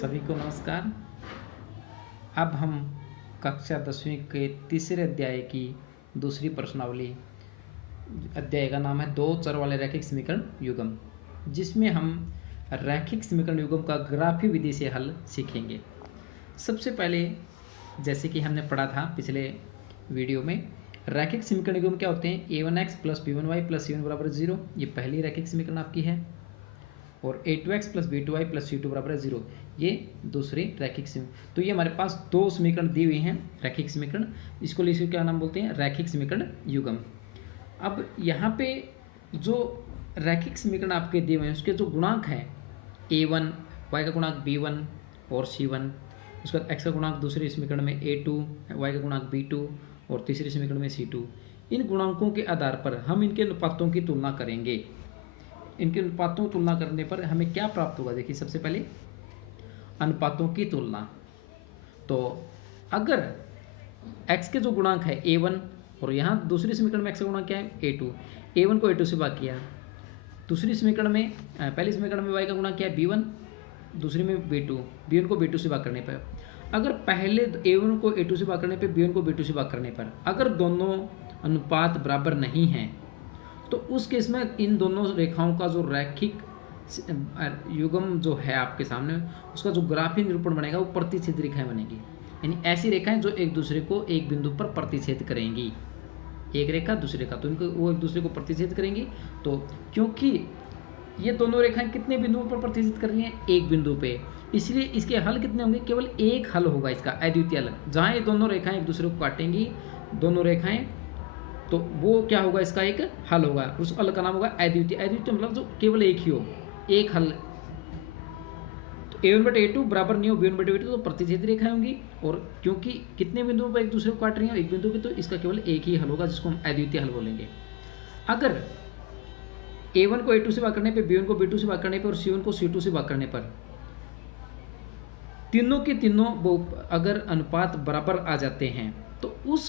सभी को नमस्कार। अब हम कक्षा 10वीं के तीसरे अध्याय की दूसरी प्रश्नावली, अध्याय का नाम है दो चर वाले रैखिक समीकरण युग्म, जिसमें हम रैखिक समीकरण युग्म का ग्राफी विधि से हल सीखेंगे। सबसे पहले जैसे कि हमने पढ़ा था पिछले वीडियो में, रैखिक समीकरण युग्म क्या होते हैं। a1x plus b1y plus c1 बराबर 0, ये पहली रैखिक समीकरण आपकी है। और a2x plus b2y plus c2 बराबर 0, ये दूसरी रैखिक समीकरण। तो ये हमारे पास दो समीकरण दी हुई हैं रैखिक समीकरण, इसको लिखिए क्या नाम बोलते हैं, रैखिक समीकरण युग्म। अब यहाँ पे जो रैखिक समीकरण आपके दिए हुए हैं उसके जो गुणांक हैं a1, y का गुणांक b1 और c1, उसके बाद x का गुणांक दूसरे समीकरण में a2, y का गुणांक b2 और तीसरे समीकरण में c2, इन गुणांकों के आधार पर हम इनके अनुपातों की तुलना करेंगे। इनके अनुपातों की तुलना करने पर हमें क्या प्राप्त होगा, देखिए सबसे पहले अनुपातों की तुलना। तो अगर x के जो गुणांक है a1 और यहाँ दूसरी समीकरण में x का गुणांक क्या है a2, a1 को a2 से भाग किया, दूसरी समीकरण में पहली समीकरण में y का गुणांक क्या है b1, दूसरी में b2, b1 को b2 से भाग करने पर, अगर पहले a1 को a2 से भाग करने पर b1 को b2 से भाग करने पर अगर दोनों अनुपात बराबर नहीं हैं तो उस केस में इन दोनों रेखाओं का जो रैखिक युग्म जो है आपके सामने, उसका जो ग्राफी निरूपण बनेगा वो प्रतिच्छेद रेखाएं बनेगी। यानी ऐसी रेखाएं जो एक दूसरे को एक बिंदु पर प्रतिच्छेद करेंगी, एक रेखा दूसरी रेखा, तो इनको वो एक दूसरे को प्रतिच्छेद करेंगी। तो क्योंकि ये दोनों रेखाएं कितने बिंदुओं पर प्रतिच्छेद कर रही हैं, एक बिंदु पे, इसलिए इसके हल कितने होंगे, केवल एक हल होगा इसका, अद्वितीय हल। जहाँ ये दोनों रेखाएं एक दूसरे को काटेंगी, दोनों रेखाएं, तो वो क्या होगा, इसका एक हल होगा, उस हल का नाम होगा अद्वितीय। अद्वितीय मतलब जो केवल एक ही हो, एक हल। तो a1/a2 बराबर नहीं हो b1/b2, तो प्रतिच्छेद रेखाएं होंगी। और क्योंकि कितने बिंदुओं पर एक दूसरे को काट रही हैं, एक बिंदु पे, तो इसका केवल एक ही हल होगा, जिसको हम अद्वितीय हल बोलेंगे। अगर a1 को a2 से भाग करने पर, b1 को b2 से भाग करने पर और c1 को c2 से भाग करने पर तीनों के तीनों वो अगर अनुपात बराबर आ जाते हैं, तो उस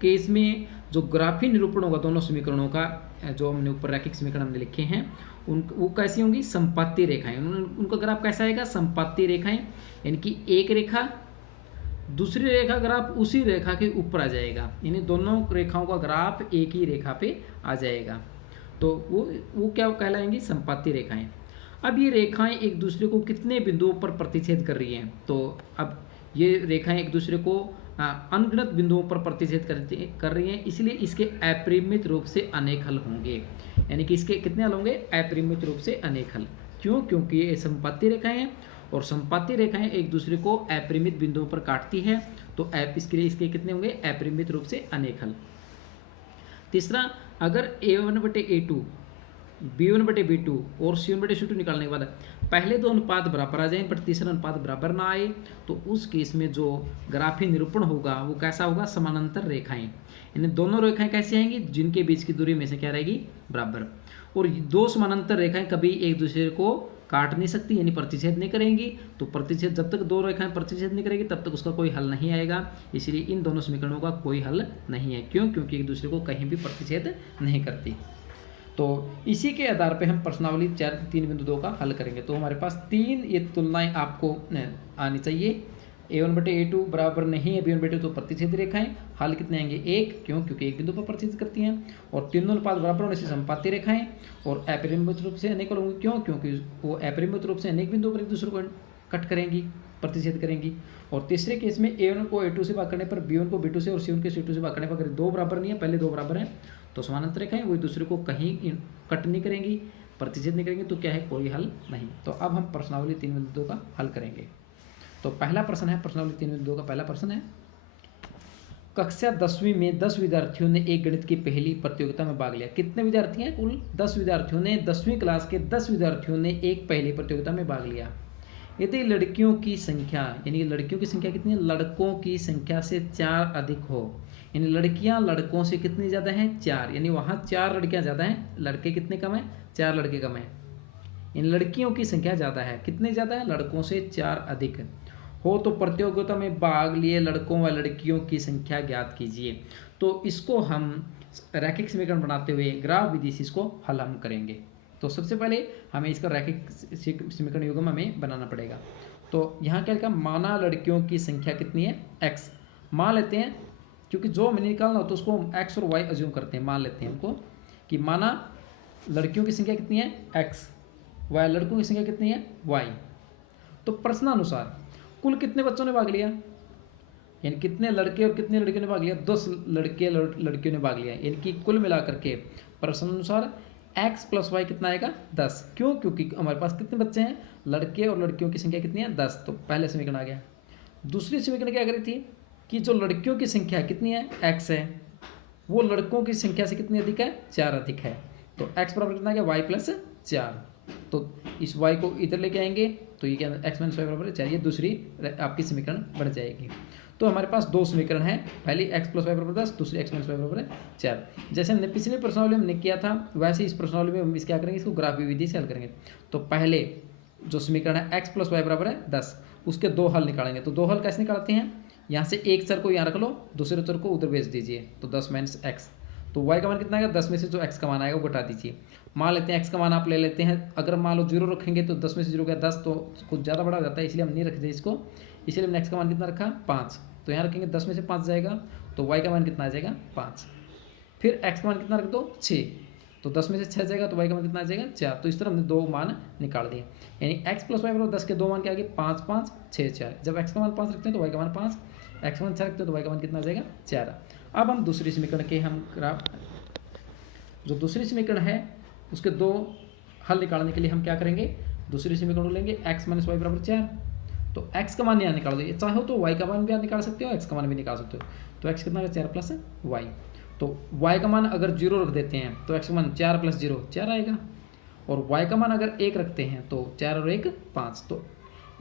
केस में जो ग्राफी निरूपण होगा दोनों समीकरणों का, जो हमने ऊपर रैखिक समीकरण हमने लिखे हैं, वो कैसी होंगी, संपाती रेखाएं। उनका ग्राफ कैसा आएगा, संपाती रेखाएं, यानी कि एक रेखा दूसरी रेखा ग्राफ उसी रेखा के ऊपर आ जाएगा, यानी दोनों रेखाओं का ग्राफ एक ही रेखा पे आ जाएगा। तो वो क्या कहलाएंगी, संपाती रेखाएं। अब ये रेखाएं एक दूसरे को कितने बिंदुओं पर प्रतिच्छेद कर रही हैं, तो अब ये रेखाएं एक दूसरे को अनगिनत बिंदुओं पर प्रतिच्छेद कर रही हैं, इसलिए इसके अपरिमित रूप से अनेक हल होंगे। यानी कि इसके कितने हल होंगे, अपरिमित रूप से अनेक हल। क्यों, क्योंकि ये संपाती रेखाएं हैं और संपाती रेखाएं एक दूसरे को अपरिमित बिंदुओं पर काटती हैं, तो इसके कितने होंगे, अपरिमित रूप से अनेक हल। तीसरा, अगर a1/a2, b1/b2 और c1/c2 निकालने के बाद पहले दो अनुपात बराबर आ जाए पर तीसरा अनुपात बराबर ना आए, तो उस केस में जो ग्राफी निरूपण होगा वो कैसा होगा, समानांतर रेखाएं। यानी दोनों रेखाएं कैसी आएंगी, जिनके बीच की दूरी में से क्या रहेगी, बराबर। और दो समानांतर रेखाएं कभी एक दूसरे को काट नहीं सकती, यानी प्रतिच्छेद नहीं करेंगी। तो प्रतिच्छेद, जब तक दो रेखाएं प्रतिच्छेद नहीं करेगी तब तक उसका कोई हल नहीं आएगा, इसलिए इन दोनों समीकरणों का कोई हल नहीं है। क्यों, क्योंकि एक दूसरे को कहीं भी प्रतिच्छेद नहीं करती। तो इसी के आधार पे हम प्रश्नावली 3 बिंदु 2 का हल करेंगे। तो हमारे पास 3 ये तुलनाएं आपको आनी चाहिए। a1/a2 बराबर नहीं है b1/2, तो प्रतिच्छेद रेखाएं, हल कितने आएंगे, 1। क्यों, क्योंकि एक बिंदु पर प्रतिच्छेद करती हैं। और तीनों अनुपात बराबर होने से संपाती रेखाएं और अपरिमित रूप से अनेक होंगी। क्यों, क्योंकि वो अपरिमित रूप से अनेक बिंदुओं पर एक दूसरे को कट करेंगी, प्रतिच्छेद करेंगी। और तीसरे केस में a1 को a2 से भाग करने पर, b1 को b2 से और c1 को c2 से भाग करने पर अगर दो बराबर नहीं है, पहले दो बराबर हैं, तो समानांतर रेखाएं वो एक दूसरे को कहीं कट नहीं करेंगी, प्रतिच्छेद नहीं करेंगी, तो क्या है, कोई हल नहीं। तो अब हम प्रश्नावली 3 बिंदु 2 का हल करेंगे। तो पहला प्रश्न है, प्रश्नावली 3 बिंदु 2 का पहला प्रश्न है, कक्षा 10वीं में 10 विद्यार्थियों ने एक गणित की पहली प्रतियोगिता में भाग लिया। कितने विद्यार्थी हैं, कुल 10 विद्यार्थियों ने, 10वीं क्लास के 10 विद्यार्थियों ने एक पहली प्रतियोगिता में भाग लिया। यदि लड़कियों की संख्या, यानी लड़कियों की संख्या कितनी है, लड़कों की संख्या से 4 अधिक हो, यानी लड़कियां लड़कों से कितनी ज़्यादा हैं, 4, यानी वहाँ 4 लड़कियां ज़्यादा हैं, लड़के कितने कम हैं, 4 लड़के कम हैं। यानी लड़कियों की संख्या ज़्यादा है, कितने ज़्यादा है, लड़कों से 4 अधिक हो, तो प्रतियोगिता में भाग लिए लड़कों व लड़कियों की संख्या ज्ञात कीजिए। तो इसको हम रैखिक समीकरण बनाते हुए ग्राफ विधि से इसको हल हम करेंगे। तो सबसे पहले हमें इसका रैखिक समीकरण युग्म हमें बनाना पड़ेगा। तो यहाँ क्या लिखा, माना लड़कियों की संख्या कितनी है, x। मान लेते हैं, क्योंकि जो हमें निकालना हो तो उसको हम x और y अज्यूम करते हैं, मान लेते हैं हमको कि माना लड़कियों की संख्या कितनी है x, y लड़कों की संख्या कितनी है y। तो प्रश्नानुसार कुल कितने बच्चों ने भाग लिया, यानी कितने लड़के और कितने लड़कियों ने भाग लिया, 10 लड़के लड़कियों ने भाग लिया, यानी कि कुल मिलाकर के प्रश्नानुसार x प्लस वाई कितना आएगा 10। क्यों, क्योंकि हमारे पास कितने बच्चे हैं, लड़के और लड़कियों की संख्या कितनी है 10। तो पहले समीकरण आ गया। दूसरी समीकरण क्या करी थी कि जो लड़कियों की संख्या कितनी है x है, वो लड़कों की संख्या से कितनी अधिक है, 4 अधिक है। तो x बराबर कितना आ गया, y प्लस 4। तो इस y को इधर लेके आएंगे तो ये क्या, x माइनस वाई बराबर 4, ये दूसरी आपकी समीकरण बन जाएगी। तो हमारे पास दो समीकरण है, पहली x प्लस वाई बराबर 10, दूसरी x माइनस वाई बराबर 4। जैसे हमने पिछले प्रश्नावली में हमने किया था, वैसे इस प्रश्नावली में हम इस क्या करेंगे, इसको ग्राफीय विधि से हल करेंगे। तो पहले जो समीकरण है x प्लस वाई बराबर है 10, उसके दो हल निकालेंगे। तो दो हल कैसे निकालते हैं, यहाँ से एक चर को यहाँ रख लो, दूसरे चर को उधर भेज दीजिए, तो 10 माइनस एक्स। तो y का मान कितना आएगा, 10 में से जो x का मान आएगा वो घटा दीजिए। मान लेते हैं x का मान आप ले लेते हैं, अगर मान लो 0 रखेंगे तो 10 में से 0 गया 10, तो कुछ ज़्यादा बड़ा हो जाता है, इसलिए हम नहीं रखते इसको, इसलिए हमने x का मान कितना रखा 5। तो यहाँ रखेंगे 10 में से 5 जाएगा, तो y का मान कितना आ जाएगा 5। फिर x का मान कितना रख दो 6, तो 10 में से 6 जाएगा, तो y का मान कितना आ जाएगा 4। तो इस तरह हमने दो मान निकाल दिए, यानी x प्लस वाई बराबर 10 के दो मान के आगे 5 5 6 4। जब x का मान 5 रखते हैं तो y का मान 5, x का मान 6 रखते हैं तो y का मान कितना आ जाएगा 4। अब हम दूसरी समीकरण के हम ग्राफ, जो दूसरी समीकरण है उसके दो हल निकालने के लिए हम क्या करेंगे, दूसरी समीकरण को लेंगे x माइनस वाई बराबर 4। तो x का मान यहाँ निकाल दो, चाहो तो y का मान भी निकाल सकते हो, x का मान भी निकाल सकते हो। तो x कितना है 4 प्लस y। तो y का मान अगर 0 रख देते हैं तो x का मान 4 प्लस 0 4 आएगा, और y का मान अगर 1 रखते हैं तो 4 और 1 5। तो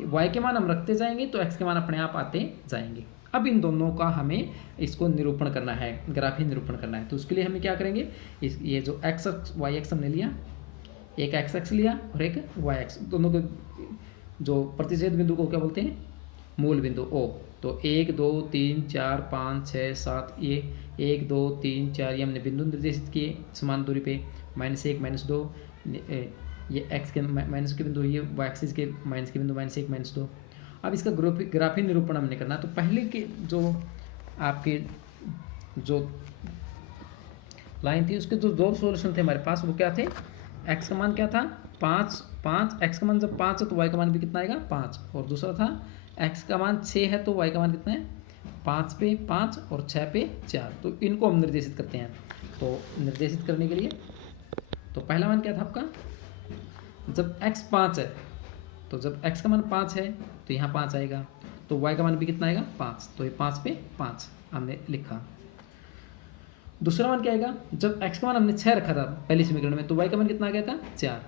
y के मान हम रखते जाएंगे तो x के मान अपने आप आते जाएंगे। अब इन दोनों का हमें इसको निरूपण करना है, ग्राफीय निरूपण करना है। तो उसके लिए हमें क्या करेंगे, ये जो x अक्ष y अक्ष हमने लिया, एक x अक्ष लिया और एक y अक्ष, दोनों के जो प्रतिच्छेद बिंदु को क्या बोलते हैं, मूल बिंदु O। तो 1 2 3 4 5 6 7, ये 1 2 3 4 ये हमने बिंदु निर्देशित किए समान दूरी पे, -1 -2, ये x के माइनस के बिंदु, ये y एक्सिस के माइनस के बिंदु -1 -2। अब इसका ग्राफीय निरूपण हमने करना। तो पहले के जो आपके जो लाइन थी उसके जो दो सॉल्यूशन थे हमारे पास, वो क्या थे, x का मान क्या था 5 5, x का मान जब 5 है तो y का मान भी कितना आएगा 5, और दूसरा था x का मान 6 है तो y का मान कितना है 5 पे 5 और 6 पे 4। तो इनको हम निर्देशित करते हैं। तो निर्देशित करने के लिए तो पहला मान क्या था आपका, जब x 5 है, तो जब x का मान 5 है तो यहाँ 5 आएगा, तो y का मान भी कितना आएगा 5, तो ये 5 पे 5 हमने लिखा। दूसरा मान क्या आएगा, जब x का मान हमने 6 रखा था पहली समीकरण में, तो y का मान कितना आ गया था 4,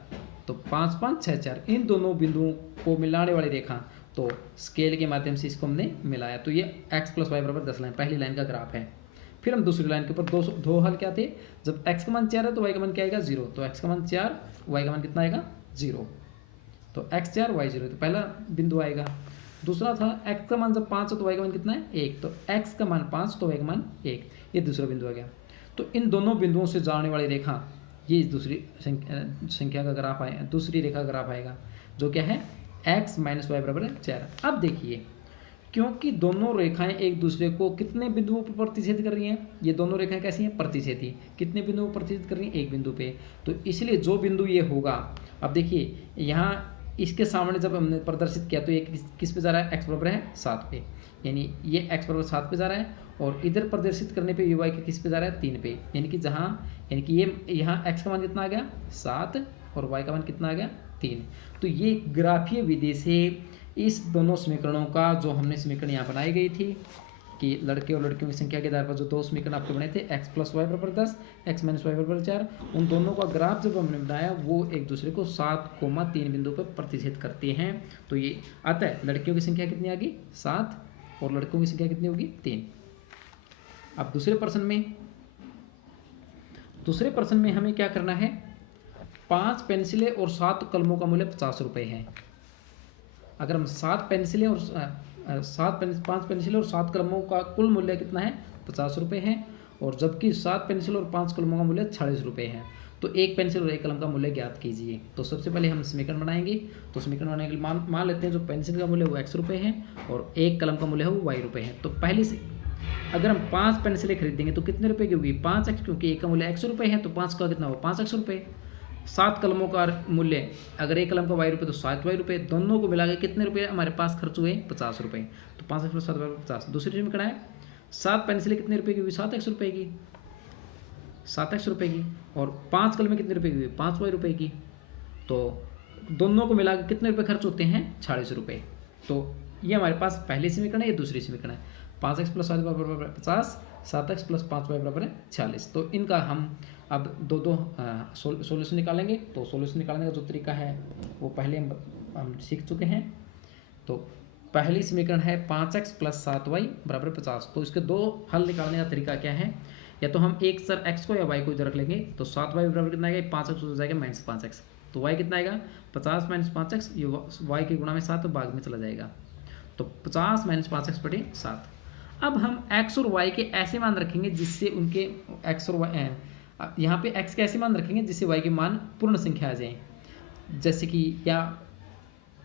तो 5 5 6 4। इन दोनों बिंदुओं को मिलाने वाली रेखा, तो स्केल के माध्यम से इसको हमने मिलाया, तो ये x प्लस वाई बराबर 10 लाइन पहली लाइन का ग्राफ है। फिर हम दूसरी लाइन के ऊपर दो हल क्या थे, जब x का मान 4 है तो y का मान क्या आएगा 0, तो x का मान 4, y का मान कितना आएगा 0, तो x 4 y 0, तो पहला बिंदु आएगा। दूसरा था x का मान जब 5 है तो y का मान कितना है 1, तो x का मान 5 तो y का मान 1, ये दूसरा बिंदु आ गया। तो इन दोनों बिंदुओं से जाने वाली रेखा, ये दूसरी संख्या का ग्राफ आएगा, दूसरी रेखा का ग्राफ आएगा, जो क्या है x माइनस वाई बराबर 4। अब देखिए, क्योंकि दोनों रेखाएं एक दूसरे को कितने बिंदुओं पर प्रतिच्छेद कर रही हैं, ये दोनों रेखाएं कैसी हैं प्रतिच्छेदी, कितने बिंदुओं पर प्रतिच्छेद कर रही हैं एक बिंदु पे, तो इसलिए जो बिंदु ये होगा, अब देखिए यहाँ इसके सामने जब हमने प्रदर्शित किया तो ये किस पे जा रहा है, x बराबर है 7 पे, यानी ये x बराबर 7 पे जा रहा है, और इधर प्रदर्शित करने पे y के किस पे जा रहा है 3 पे, यानी कि जहाँ, यानी कि ये यहाँ x का मान कितना आ गया 7 और y का मान कितना आ गया 3। तो ये ग्राफीय विधि से इस दोनों समीकरणों का, जो हमने समीकरण यहाँ बनाई गई थी कि लड़के और लड़कियों की संख्या के आधार पर जो दो समीकरण आपके बने थे, x प्लस वाई बराबर 10, x माइनस वाई बराबर 4, उन दोनों का ग्राफ जब हमने बनाया वो एक दूसरे को 7,3 बिंदु पर प्रतिच्छेद करते हैं। तो ये अतः लड़कियों की संख्या कितनी आ गई 7 और लड़कों की संख्या कितनी होगी 3। अब दूसरे प्रश्न में हमें क्या करना है, 5 पेंसिलें और 7 कलमों का मूल्य 50 रुपये है। अगर हम 5 पेंसिलें और 7 कलमों का कुल मूल्य कितना है 50 रुपये है, और जबकि 7 पेंसिल और 5 कलमों का मूल्य 40 रुपये है। तो एक पेंसिल और एक कलम का मूल्य ज्ञात कीजिए। तो सबसे पहले हम समीकरण बनाएंगे। तो समीकरण बनाने के लिए मान लेते हैं जो पेंसिल का मूल्य वो x रुपये है और एक कलम का मूल्य है वो y रुपये है। तो पहले से अगर हम 5 पेंसिलें खरीदेंगे तो कितने रुपए की होगी 5x, क्योंकि एक का मूल्य x रुपये है तो 5 का कितना होगा 5x रुपये। 7 कलमों का मूल्य अगर एक कलम का y रुपये तो 7y रुपये, दोनों को मिला के कितने रुपये हमारे पास खर्च हुए 50 रुपये। तो 5x + 7y 50। दूसरी समीकरण है 7 पेंसिलें कितने रुपये की हुई 7x रुपये की, 7x रुपये की, और 5 कलमें कितने रुपये की हुई 5y रुपये की। तो दोनों को मिला के कितने रुपये खर्च होते हैं 46 रुपये। तो ये हमारे पास पहली समीकरण है, ये दूसरी समीकरण है। 5x + 7y बराबर 50, 7x + 5y बराबर 46। तो इनका हम अब दो सॉल्यूशन निकालेंगे। तो सॉल्यूशन निकालने का जो तरीका है वो पहले हम सीख चुके हैं। तो पहली समीकरण है 5x + 7y बराबर 50। तो इसके दो हल निकालने का तरीका क्या है, या तो हम एक सर x को या y को इधर रख लेंगे। तो 7y बराबर कितना आएगा 5x हो जाएगा -5x। तो y कितना आएगा 50 - 5x, ये y के गुणा में 7 भाग में चला जाएगा। तो 50 - 5x बटे 7। अब हम x और y के ऐसे मान रखेंगे जिससे उनके x और y यहाँ पे x के ऐसे मान रखेंगे जिससे y के मान पूर्ण संख्या आ जाए। जैसे कि या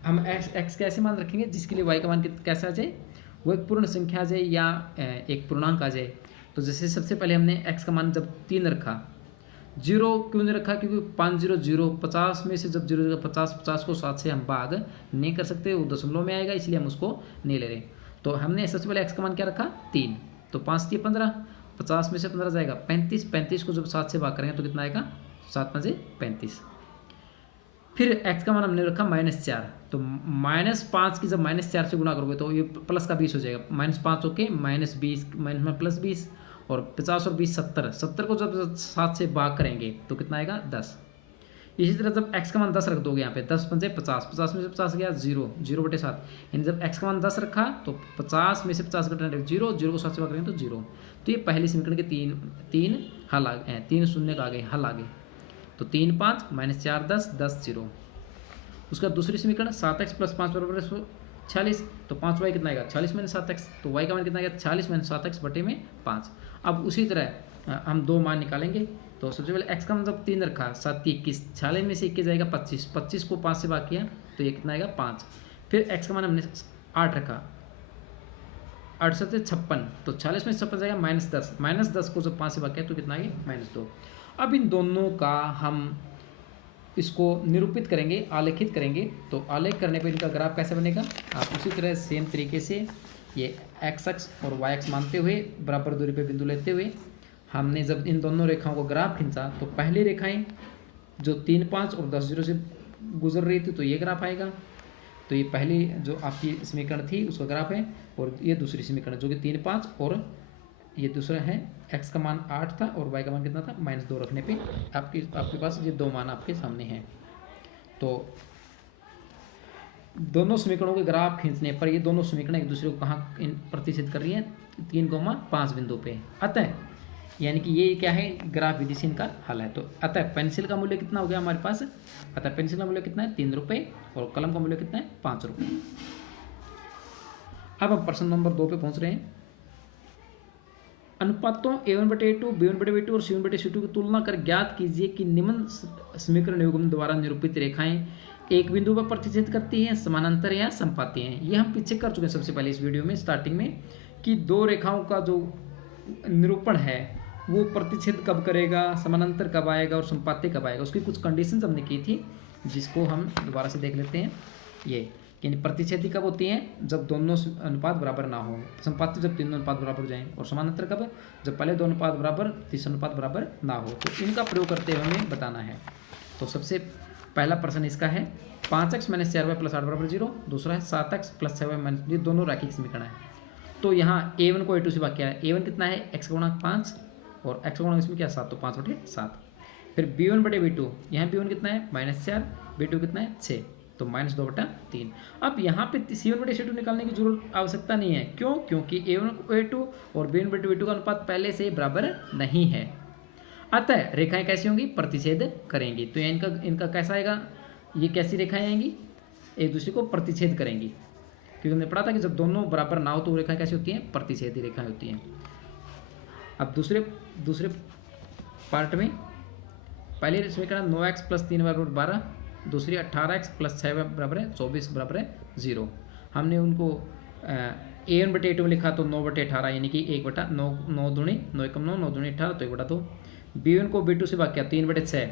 हम x के ऐसे मान रखेंगे जिसके लिए y का मान कैसा आ जाए, वो एक पूर्ण संख्या आ जाए या एक पूर्णांक आ जाए। तो जैसे सबसे पहले हमने x का मान जब 3 रखा, 0 क्यों नहीं रखा, क्योंकि 5 0 0, 50 में से जब 0 50 को 7 से हम भाग नहीं कर सकते, वो दशमलव में आएगा, इसलिए हम उसको नहीं ले रहे। तो हमने सबसे पहले x का मान क्या रखा 3। तो 5 3 15, 50 में से 15 जाएगा 35, 35 को जब 7 से भाग करेंगे तो कितना आएगा 7 5 35। फिर x का मान हमने रखा -4। तो -5 की जब -4 से गुणा करोगे तो ये प्लस का 20 हो जाएगा, -5 होके -20 +20, और 50 और 20 70, 70 को जब 7 से भाग करेंगे तो कितना आएगा 10। इसी तरह जब x का मान 10 रख दोगे यहाँ पे 10 पंजे 50, 50 में से 50 गया 0, 0/7। यानी जब x का मान 10 रखा तो 50 में से 50 घटाना 0, 0 को 7 से भाग करेंगे तो 0। तो ये पहली समीकरण के तीन हल आ गए, 3 शून्य का आ गए हल आ गए। तो 3 5 -4 10 10 0। उसका दूसरी समीकरण 7x + 5 बराबर 46। तो 5y कितना आएगा 40 - 7x। तो y का मान कितना आएगा 40 - 7x बटे में 5। अब उसी तरह हम दो मान निकालेंगे। तो सबसे पहले x का मतलब 3 रखा, 7 21, 40 में से 21 जाएगा 25, 25 को 5 से भाग किया तो ये कितना आएगा 5। फिर x का मान हमने 8 रखा, 8 से 56, तो 40 में से 56 जाएगा -10, -10 को जब 5 से भाग किया तो कितना आएगा -2। अब इन दोनों का हम इसको निरूपित करेंगे, आलेखित करेंगे। तो आलेख करने पर इनका ग्राफ कैसे बनेगा, आप उसी तरह सेम तरीके से ये x अक्ष और y अक्ष मानते हुए बराबर दूरी पे बिंदु लेते हुए हमने जब इन दोनों रेखाओं को ग्राफ खींचा तो पहली रेखाएं जो 3 5 और 10 0 से गुजर रही थी तो ये ग्राफ आएगा। तो ये पहली जो आपकी समीकरण थी उसका ग्राफ है, और ये दूसरी समीकरण जो कि 3 5 और ये दूसरा है x का मान 8 था और y का मान कितना था -2 रखने पे आपके पास ये दो मान आपके सामने हैं। तो दोनों समीकरणों के ग्राफ खींचने पर ये दोनों समीकरण एक दूसरे को कहाँ प्रतिच्छेद कर रही हैं 3,5 बिंदु पे। अतः यानी कि ये क्या है ग्राफ विधि से इनका हल है। तो अतः पेंसिल का मूल्य कितना हो गया हमारे पास, अतः पेंसिल का मूल्य कितना है 3 रुपये और कलम का मूल्य कितना है 5 रुपये। अब हम प्रश्न नंबर 2 पे पहुंच रहे हैं। अनुपातों a1/a2, b1/b2 और c1/c2 की तुलना कर ज्ञात कीजिए कि निम्न समीकरण युग्म द्वारा निरूपित रेखाएं एक बिंदु पर प्रतिच्छेद करती हैं, समानांतर या संपाती हैं। ये हम पीछे कर चुके हैं सबसे पहले इस वीडियो में स्टार्टिंग में, कि दो रेखाओं का जो निरूपण है वो प्रतिच्छेद कब करेगा, समानांतर कब आएगा और संपाती कब आएगा, उसकी कुछ कंडीशंस हमने की थी जिसको हम दोबारा से देख लेते हैं। ये यानी प्रतिच्छेदी कब होती हैं जब दोनों अनुपात बराबर ना हो, संपाती जब तीनों अनुपात बराबर हो जाएं, और समानांतर कब जब पहले दो अनुपात बराबर तीसरा अनुपात बराबर ना हो। तो इनका प्रयोग करते हुए हमें बताना है। तो सबसे पहला प्रश्न इसका है 5x - 4y + 8 = 0। दूसरा है 7x + 6y - ये दोनों रैखिक समीकरण है। तो यहाँ a1 को a2 से भाग किया है, a1 कितना है x का गुणा 5 और x का गुणा इसमें क्या 7, तो 5/7। फिर b1/b2, यहाँ b1 कितना है -4, b2 कितना है 6, तो -2/3। अब यहाँ पे c1/c2 निकालने की जरूरत आवश्यकता नहीं है, क्यों, क्योंकि a1 a2 और b1/b2 का अनुपात पहले से बराबर नहीं है। अतः रेखाएं कैसी होंगी प्रतिच्छेद करेंगी। तो इनका कैसा आएगा, ये कैसी रेखाएं आएंगी एक दूसरे को प्रतिच्छेद करेंगी, क्योंकि हमने पढ़ा था कि जब दोनों बराबर ना हो तो रेखाएं कैसी होती हैं प्रतिच्छेदी रेखाएं होती हैं। अब दूसरे पार्ट में पहले समीकरण 9x प्लस 3y बराबर 12, दूसरी 18x प्लस 6y बराबर है 24 बराबर है 0। हमने उनको A1/A2 में लिखा तो 9/18 यानी कि 1/9, 9 दूनी 9 एकम 9, 9 दूनी 18 तो 1/2। B1 को B2 से भाग किया 3/6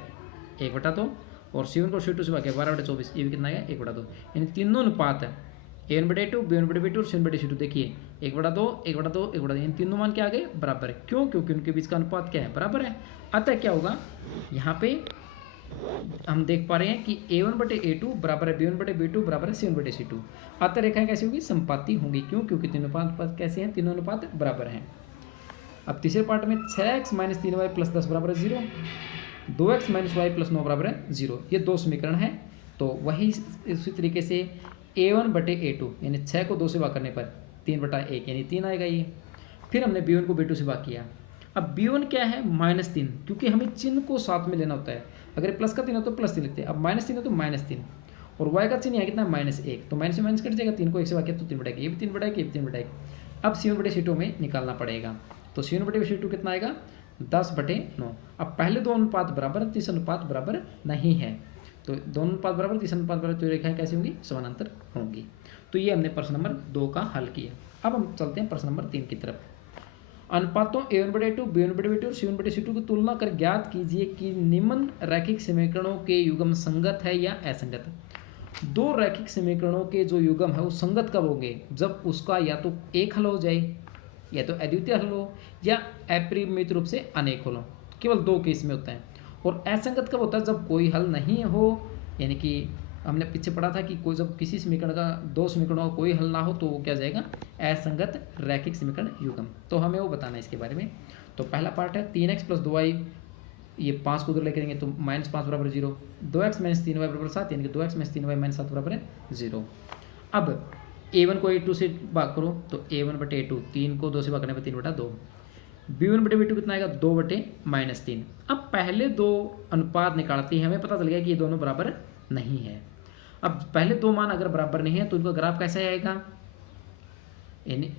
1/2, और C1 को C2 से भाग किया 12/24, ये भी कितना आएगा 1/2। यानी तीनों अनुपात है A1/A2, B1/B2 और C1/C2। देखिए 1/2 1/2 1/2, इन तीनों मान क्या आ गए बराबर है। क्यों? क्योंकि उनके बीच का अनुपात क्या है बराबर है। अतः क्या होगा यहाँ पे हम देख पा रहे हैं कि A1/A2 बराबर है B1/B2 बराबर है C1/C2। अतः रेखाएं कैसी होगी समपाती होंगी। क्यों? क्योंकि तीनों अनुपात कैसे हैं, तीनों अनुपात बराबर हैं। अब तीसरे पार्ट में 6x माइनस 3y प्लस 10 बराबर है 0, 2x माइनस वाई प्लस 9 बराबर है 0। ये दो समीकरण है। तो वही इसी तरीके से A1/A2 यानी 6 को 2 से भाग करने पर 3/1 यानी 3 आएगा ये। फिर हमने B1 को B2 से भाग किया। अब B1 क्या है -3, क्योंकि हमें चिन्ह को साथ में लेना होता है। अगर प्लस का 3 हो तो +3 लिखते हैं, अब -3 है तो -3, और y का चिन्ह है कितना -1, तो माइनस से माइनस कट जाएगा, 3 को 1 से भाग किया तो 3/1, ये भी 3/1, ये भी 3/1। अब C1/C2 में निकालना पड़ेगा, तो C1/C2 कितना आएगा 10/9। अब पहले दो अनुपात बराबर, तीसरा अनुपात बराबर नहीं है, तो दोनों अनुपात बराबर, तीसरा अनुपात बराबर, तो रेखाएं कैसी होंगी समानांतर होंगी। तो ये हमने प्रश्न नंबर 2 का हल किया। अब हम चलते हैं प्रश्न नंबर 3 की तरफ। अनुपातों A1/A2, B1/B2 और C1/C2 की तुलना कर ज्ञात कीजिए कि निम्न रैखिक समीकरणों के युग्म संगत है या असंगत। दो रैखिक समीकरणों के जो युग्म है वो संगत कब होंगे, जब उसका या तो एक हल हो जाए, या तो अद्वितीय हल हो, या अपरिमित रूप से अनेक हल हो। केवल दो केस में होता है। और असंगत कब होता है, जब कोई हल नहीं हो, यानी कि हमने पीछे पढ़ा था कि कोई जब किसी समीकरण का, दो समीकरणों का कोई हल ना हो तो वो क्या जाएगा असंगत रैखिक समीकरण युग्म। तो हमें वो बताना है इसके बारे में। तो पहला पार्ट है 3x प्लस 2y, ये 5 को उधर लेके जाएंगे तो -5 बराबर 0, 2x माइनस 3y बराबर 7, यानी कि 2x माइनस 3y माइनस 7 बराबर है 0। अब A1 को A2 से भाग करो तो A1/A2, 3 को 2 से भाग करने पर 3/2। B1/B2 कितना आएगा 2/-3। अब पहले दो अनुपात निकालते हैं, हमें पता चल गया कि ये दोनों बराबर नहीं है। अब पहले दो मान अगर बराबर नहीं है तो उनका ग्राफ कैसा आएगा, यानी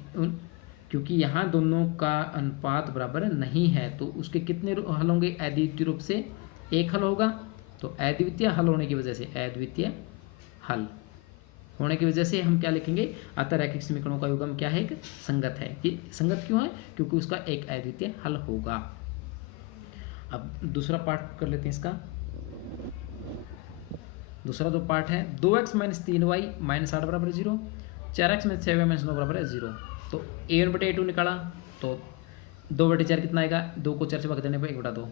क्योंकि यहाँ दोनों का अनुपात बराबर नहीं है तो उसके कितने हल होंगे, अद्वितीय रूप से एक हल होगा। तो अद्वितीय हल होने की वजह से, अद्वितीय हल होने की वजह से हम क्या लिखेंगे, अतः रैखिक समीकरणों का युग्म क्या है, एक संगत है। ये संगत क्यों है, क्योंकि उसका एक अद्वितीय हल होगा। अब दूसरा पार्ट कर लेते हैं इसका। दूसरा जो पार्ट है 2x माइनस 3y माइनस 8 बराबर 0, 4x माइनस 6y माइनस 9 बराबर है 0। तो A1/A2 निकाला तो 2/4 कितना आएगा, 2 को 4 से भाग देने पर 1/2।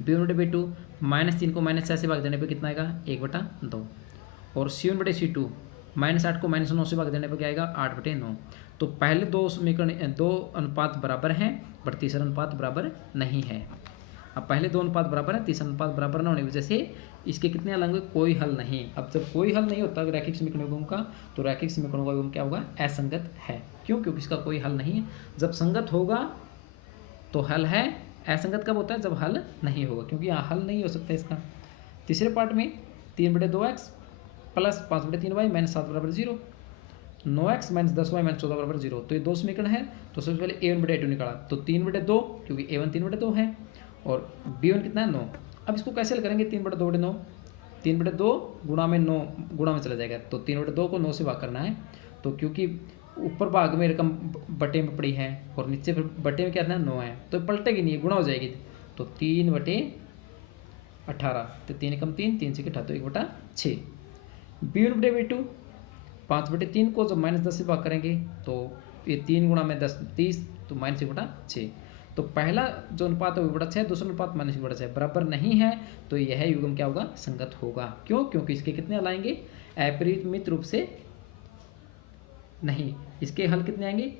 B1/B2 -3 को -6 से भाग देने पर कितना आएगा 1/2। और C1/C2 -8 को -9 से भाग देने पर क्या आएगा 8/9। तो पहले दो समीकरण, दो अनुपात बराबर हैं पर तीसरा अनुपात बराबर नहीं है। अब पहले दो अनुपात बराबर है, तीसरा अनुपात बराबर न होने की वजह से इसके कितने हल होंगे, कोई हल नहीं। अब जब कोई हल नहीं होता रैखिक समीकरण युग्म का, तो रैखिक समीकरणों का युग्म क्या होगा, असंगत है। क्यों? क्योंकि इसका कोई हल नहीं है। जब संगत होगा तो हल है, असंगत कब होता है, जब हल नहीं होगा, क्योंकि यहाँ हल नहीं हो सकता इसका। तीसरे पार्ट में 3/2x प्लस 5/3y माइनस 7 बराबर 0, 9x माइनस 10y माइनस 14 बराबर 0। तो ये दो समीकरण है। तो सबसे पहले A1/A2 निकाला तो 3/2, क्योंकि A1 3/2 है, और B1 कितना है 9। अब इसको कैसे हल करेंगे, 3/2/9, 3/2 गुणा में 9 गुणा में चला जाएगा, तो 3/2 को 9 से भाग करना है। तो क्योंकि ऊपर भाग में रकम बटे में पड़ी है और नीचे बटे में क्या था 9 है, तो पलटेगी नहीं, गुणा हो जाएगी। तो 3/18, तो 3 कम 3, 3 से 18 तो 1/6। B1/B2 5/3 को जब -10 से भाग करेंगे तो ये 3 गुणा में 10 30, तो -1/6। तो पहला जो अनुपात है वो 1/6, दूसरा अनुपात -1/6 बराबर नहीं है, तो यह युग्म क्या होगा, संगत होगा। क्यों? क्योंकि इसके कितने हल आएंगे, अपरिमित रूप से नहीं। इसके हल कितने आएंगे,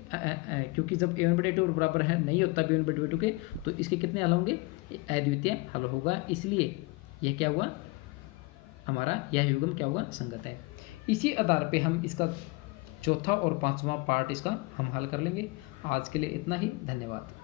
क्योंकि जब A1/A2 बराबर है नहीं होता B1/B2 के, तो इसके कितने हल होंगे, अद्वितीय हल होगा। इसलिए यह क्या हुआ, हमारा यह युग्म क्या होगा, संगत है। इसी आधार पे हम इसका चौथा और पांचवा पार्ट इसका हम हल कर लेंगे। आज के लिए इतना ही, धन्यवाद।